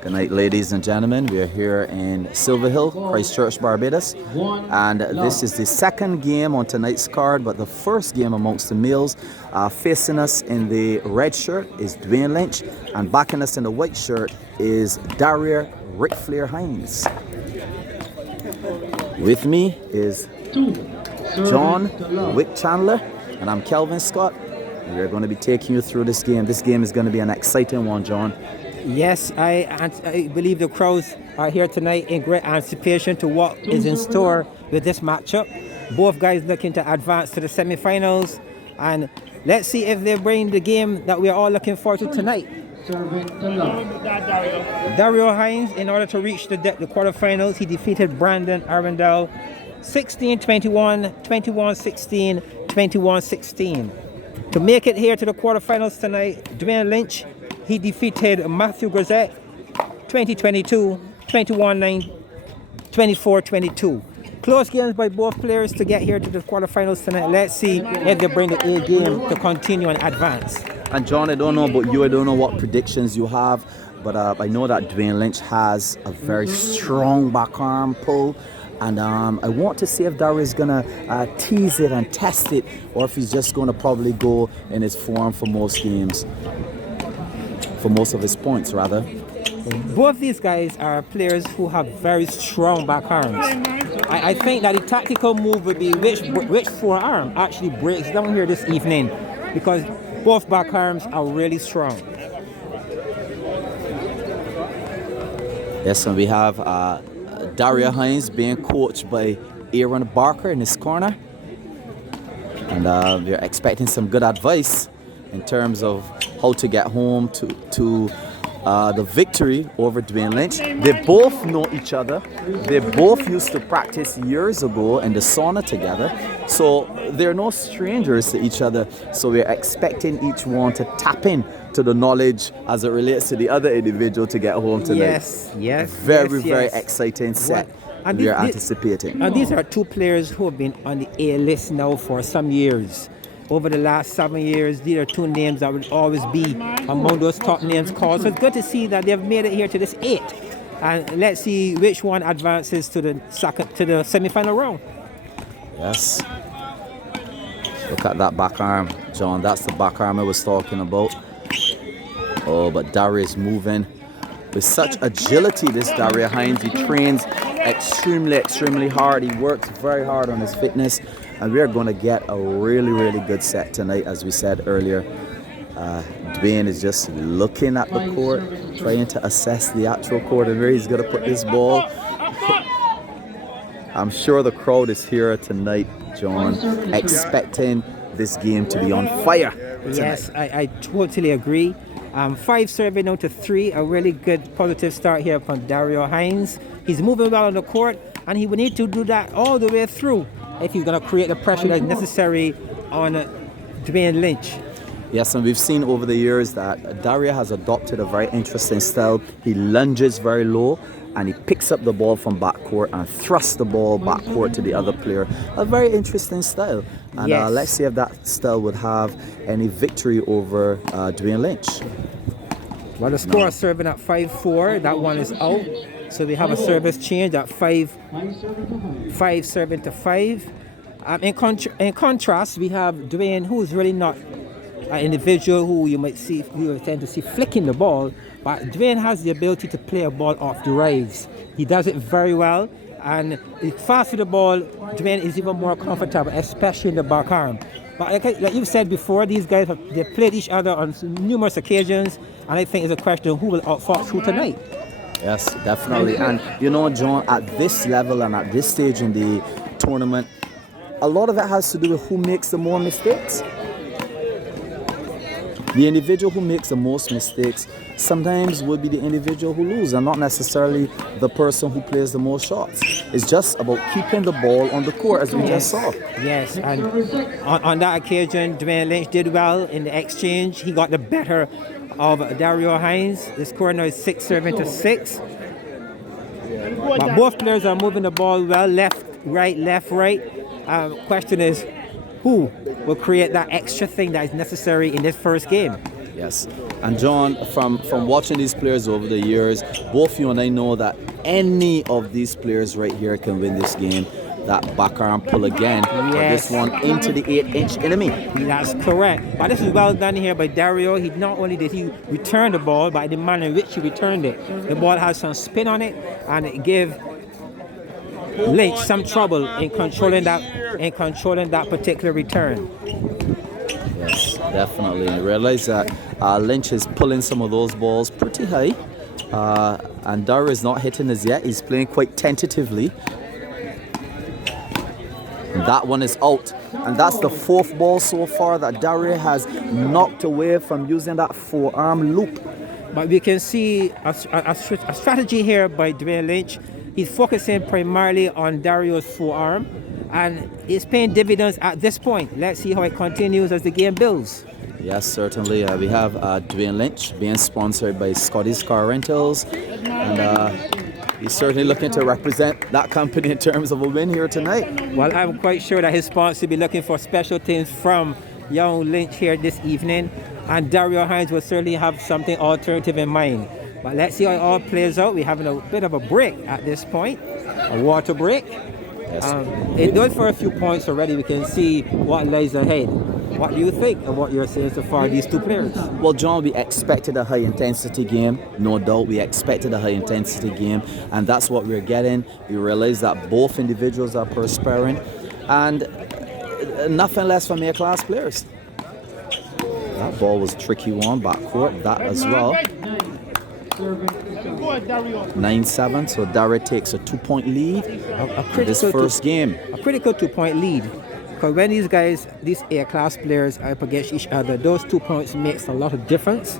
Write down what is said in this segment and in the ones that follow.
Good night, ladies and gentlemen. We are here in Silver Hill, Christchurch, Barbados. And this is the second game on tonight's card, but the first game amongst the males. Facing us in the red shirt is Dwayne Lynch, and backing us in the white shirt is Dario Ric Flair Hinds. With me is John Wick Chandler, and I'm Kelvin Scott. We are going to be taking you through this game. This game is going to be an exciting one, John. Yes, I believe the crowds are here tonight in great anticipation to what is in store with this matchup. Both guys looking to advance to the semi-finals, and let's see if they bring the game that we are all looking forward to tonight. Dario Hinds, in order to reach the quarterfinals, he defeated Brandon Arundel 16-21, 21-16, 21-16. To make it here to the quarterfinals tonight, Dwayne Lynch, he defeated Matthew Grisette 20-22, 21-9, 24-22. Close games by both players to get here to the quarterfinals tonight. Let's see if they bring the A game to continue and advance. And John, I don't know about you, I don't know what predictions you have, but I know that Dwayne Lynch has a very strong backarm pull. And I want to see if Dario is going to tease it and test it, or if he's just going to probably go in his form for most games. For most of his points, rather. Both these guys are players who have very strong backarms. I think that the tactical move would be which forearm actually breaks down here this evening, because both backarms are really strong. Yes, and we have Dario Hinds being coached by Aaron Barker in his corner. And we're expecting some good advice in terms of how to get home to the victory over Dwayne Lynch. They both know each other. They both used to practice years ago in the sauna together. So they're no strangers to each other. So we're expecting each one to tap in to the knowledge as it relates to the other individual to get home tonight. Yes. Very exciting set. And we are anticipating. And these are two players who have been on the A list now for some years. Over the last 7 years, these are two names that will always be among those top names called. So it's good to see that they've made it here to this 8. And let's see which one advances to the semi-final round. Yes. Look at that back arm, John. That's the back arm I was talking about. Oh, but Dario is moving with such agility, this Dario Hinds. He trains extremely hard. He works very hard on his fitness. And we are going to get a really good set tonight, as we said earlier. Dwayne is just looking at the court, trying to assess the actual court and where he's going to put this ball. I'm sure the crowd is here tonight, John, expecting this game to be on fire tonight. Yes, I totally agree. 5 serving now to 3, a really good positive start here from Dario Hinds. He's moving well on the court, and he will need to do that all the way through if he's going to create the pressure that's necessary on Dwayne Lynch. Yes, and we've seen over the years that Dario has adopted a very interesting style. He lunges very low, and he picks up the ball from backcourt and thrusts the ball backcourt to the other player. A very interesting style. And yes. Let's see if that style would have any victory over Dwayne Lynch. Well, the score is serving at 5-4. That one is out. So we have a service change at 5 serving to 5. In contrast, we have Dwayne, who is really not an individual who you tend to see flicking the ball, but Dwayne has the ability to play a ball off the rise. He does it very well, and fast with the ball, Dwayne is even more comfortable, especially in the back arm. But like you've said before, these guys they've played each other on numerous occasions, and I think it's a question of who will outfox who tonight. Yes, definitely. And you know, John, at this level and at this stage in the tournament, a lot of it has to do with who makes the more mistakes. The individual who makes the most mistakes sometimes would be the individual who loses, and not necessarily the person who plays the most shots. It's just about keeping the ball on the court, as we just saw. Yes, and on that occasion, Dwayne Lynch did well in the exchange. He got the better of Dario Hinds. The score now is 6 serving to 6. But both players are moving the ball well, left, right. Question is, who will create that extra thing that is necessary in this first game? Yes, And John, from watching these players over the years, both you and I know that any of these players right here can win this game. That back arm pull again, but this one into the 8-inch enemy. That's correct. But this is well done here by Dario. He not only did he return the ball, but the manner in which he returned it. The ball has some spin on it, and it gave Lynch some trouble in controlling that particular return. Yes, definitely. And realize that Lynch is pulling some of those balls pretty high, and Dario is not hitting as yet. He's playing quite tentatively. And that one is out, and that's the 4th ball so far that Dario has knocked away from using that forearm loop. But we can see a strategy here by Dwayne Lynch. He's focusing primarily on Dario's forearm, and it's paying dividends at this point. Let's see how it continues as the game builds. Yes, certainly. We have Dwayne Lynch being sponsored by Scotty's Car Rentals, and he's certainly looking to represent that company in terms of a win here tonight. Well, I'm quite sure that his sponsor will be looking for special things from young Lynch here this evening, and Dario Hinds will certainly have something alternative in mind. But let's see how it all plays out. We're having a bit of a break at this point, a water break. Yes. It does for a few points already. We can see what lies ahead. What do you think of what you're saying so far, these two players? Well, John, we expected a high-intensity game, no doubt. We expected a high-intensity game, and that's what we're getting. We realize that both individuals are perspiring, and nothing less from A-class players. That ball was a tricky one, backcourt, that as well. 9-7, so Dario takes a 2-point lead in this first game. A critical 2-point lead. Because when these guys, these A-class players are up against each other, those 2 points makes a lot of difference.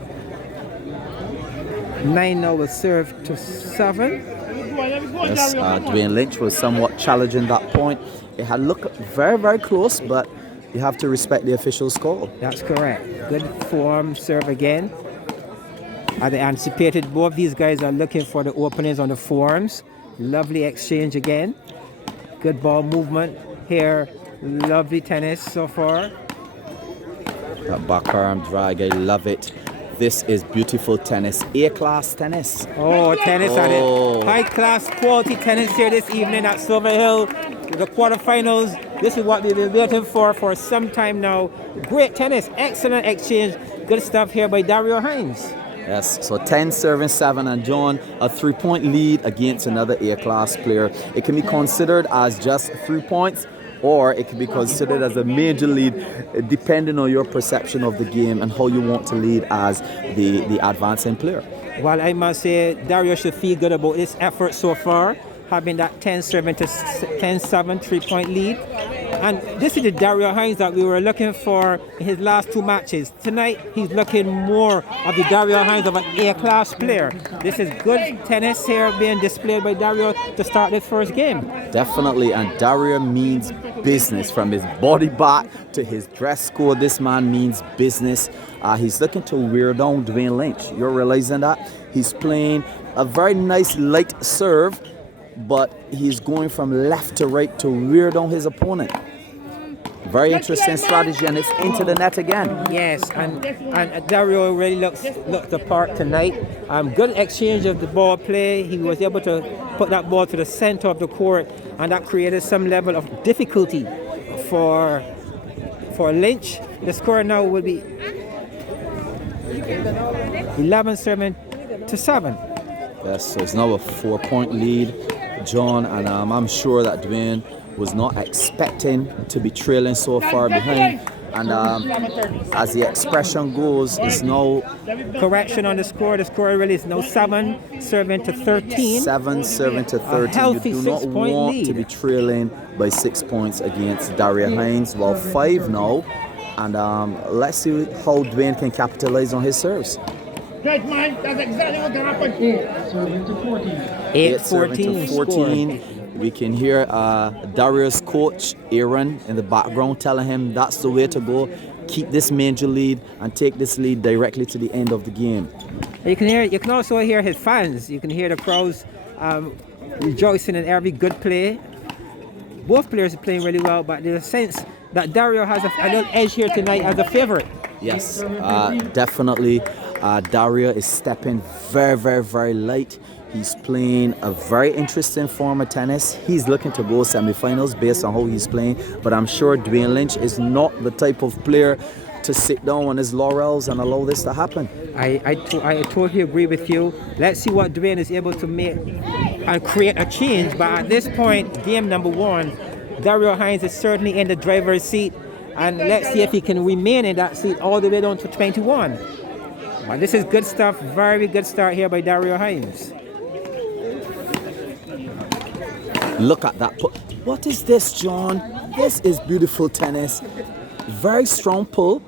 9 now will serve to 7. Yes, Dwayne Lynch was somewhat challenging that point. It had looked very, very close, but you have to respect the official's call. That's correct. Good form serve again. As they anticipated, both these guys are looking for the openings on the forearms. Lovely exchange again. Good ball movement here. Lovely tennis so far. That back arm drag, I love it. This is beautiful tennis, A-class tennis. Oh, tennis on it. High-class quality tennis here this evening at Silver Hill. The quarterfinals. This is what we've been waiting for some time now. Great tennis, excellent exchange. Good stuff here by Dario Hinds. Yes, so 10 serving 7, and John, a 3-point lead against another A-class player. It can be considered as just 3 points, or it can be considered as a major lead, depending on your perception of the game and how you want to lead as the advancing player. Well, I must say Dario should feel good about his effort so far, having that 10-7 to 10-7 3-point lead. And this is the Dario Hinds that we were looking for in his last 2 matches. Tonight, he's looking more of the Dario Hinds of an A-class player. This is good tennis here being displayed by Dario to start the first game. Definitely, and Dario means business. From his body back to his dress code, this man means business. He's looking to wear down Dwayne Lynch. You're realizing that? He's playing a very nice light serve, but he's going from left to right to wear down his opponent. Very interesting strategy, and it's into the net again. Yes, and Dario really looks the part tonight. Good exchange of the ball play. He was able to put that ball to the center of the court, and that created some level of difficulty for Lynch. The score now will be 11-7 to 7. Yes, so it's now a 4-point lead, John, and I'm sure that Dwayne was not expecting to be trailing so far behind. And as the expression goes, it's no correction on the score. The score really is now 7-7 to 13. 7-7 to 13. You do not want lead to be trailing by 6 points against Dario Hinds. Well, 5 now, and let's see how Dwayne can capitalize on his serves. Right, man, that's exactly what happened. 8-7 to 14. 8-14 14. We can hear Dario's coach, Aaron, in the background telling him that's the way to go. Keep this major lead and take this lead directly to the end of the game. You can also hear his fans. You can hear the crowds rejoicing in every good play. Both players are playing really well, but there's a sense that Dario has a little edge here tonight as a favorite. Yes, definitely. Dario is stepping very light. He's playing a very interesting form of tennis. He's looking to go semifinals based on how he's playing. But I'm sure Dwayne Lynch is not the type of player to sit down on his laurels and allow this to happen. I totally agree with you. Let's see what Dwayne is able to make and create a change. But at this point, game number 1, Dario Hinds is certainly in the driver's seat. And let's see if he can remain in that seat all the way down to 21. But this is good stuff. Very good start here by Dario Hinds. Look at that. What is this, John? This is beautiful tennis. Very strong pull.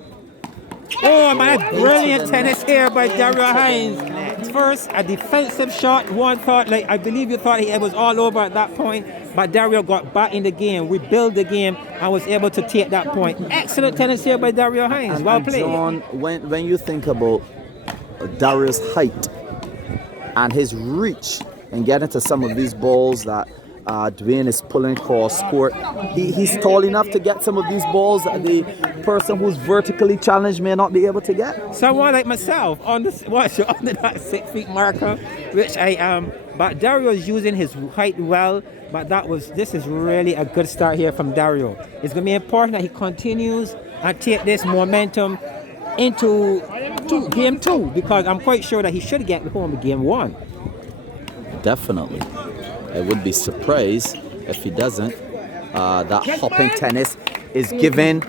Oh my, brilliant tennis here by Dario Hinds. First, a defensive shot. One thought, like I believe you thought it was all over at that point, but Dario got back in the game, rebuilt the game, and was able to take that point. Excellent tennis here by Dario Hinds. Well played. John, when you think about Dario's height and his reach and getting to some of these balls that Dwayne is pulling cross court, he's tall enough to get some of these balls that the person who's vertically challenged may not be able to get. Someone like myself under that 6 feet marker, which I am. But Dario is using his height well. But this is really a good start here from Dario. It's going to be important that he continues and take this momentum into game 2, because I'm quite sure that he should get home in game 1. Definitely. I would be surprised if he doesn't. That hopping tennis is giving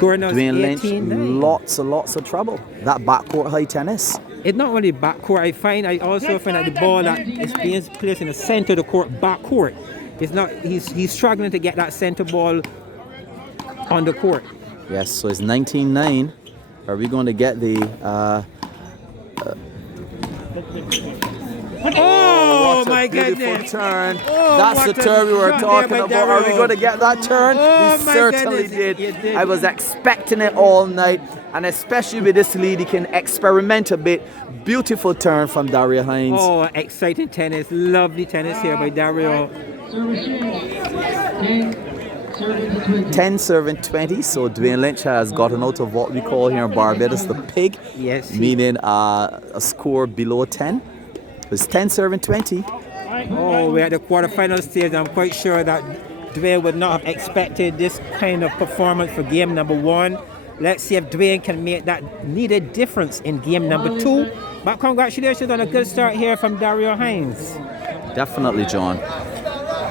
Dwayne Lynch lots of trouble. That backcourt high tennis. It's not only backcourt. I also find that the ball that is being placed in the center of the court, backcourt, it's not. He's struggling to get that center ball on the court. Yes, so it's 19-9. Are we going to get the? Oh my goodness! Turn. Oh, that's the turn we were talking about. Are we going to get that turn? Oh, we certainly did. I was expecting it all night, and especially with this lead, he can experiment a bit. Beautiful turn from Dario Hinds. Oh, exciting tennis. Lovely tennis here by Dario. 10 serving 20, so Dwayne Lynch has gotten out of what we call here in Barbados the pig, yes, meaning a score below 10. It's 10 serving 20. Oh, we're at the quarterfinal stage. I'm quite sure that Dwayne would not have expected this kind of performance for game number 1. Let's see if Dwayne can make that needed difference in game number 2. But congratulations on a good start here from Dario Hinds. Definitely, John.